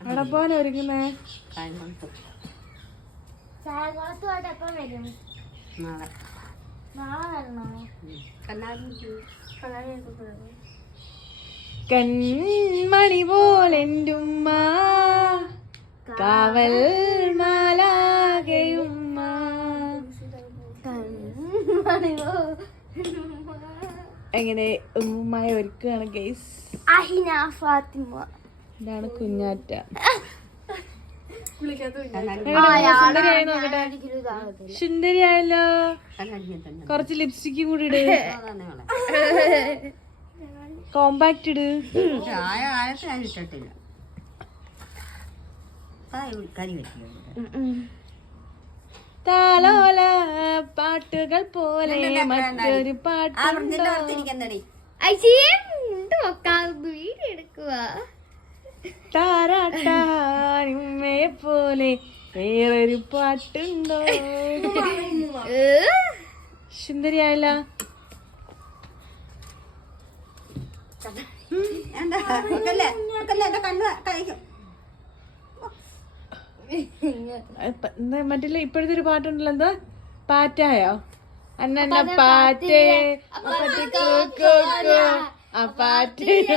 അവിടെ പോകാൻ ഒരുങ്ങുന്നേ? കൺമണി പോലെന്റുമ്മ കാവൽ മാലാകയുമ്മ. എങ്ങനെ ഉമ്മായ ഒരുക്കുകയാണ് ഗൈസ്. ഇതാണ് കുഞ്ഞാറ്റ. സുന്ദരിയായല്ലോ. കൊറച്ച് ലിപ്സ്റ്റിക്കും കൂടി ഇട്. കോമ്പാക്ട് ഇട്. താലോല പാട്ടുകൾ പോലെ മറ്റൊരു പാട്ടുണ്ടോ? താരാട്ടാനിമ്മയെ പോലെ വേറൊരു പാട്ടുണ്ടോ? സുന്ദരിയായല്ല. മറ്റില്ല ഇപ്പോഴത്തെ ഒരു പാട്ടുണ്ടല്ലോ, എന്താ പാറ്റായോ? അന്ന പാറ്റേ ആ പാറ്റയോ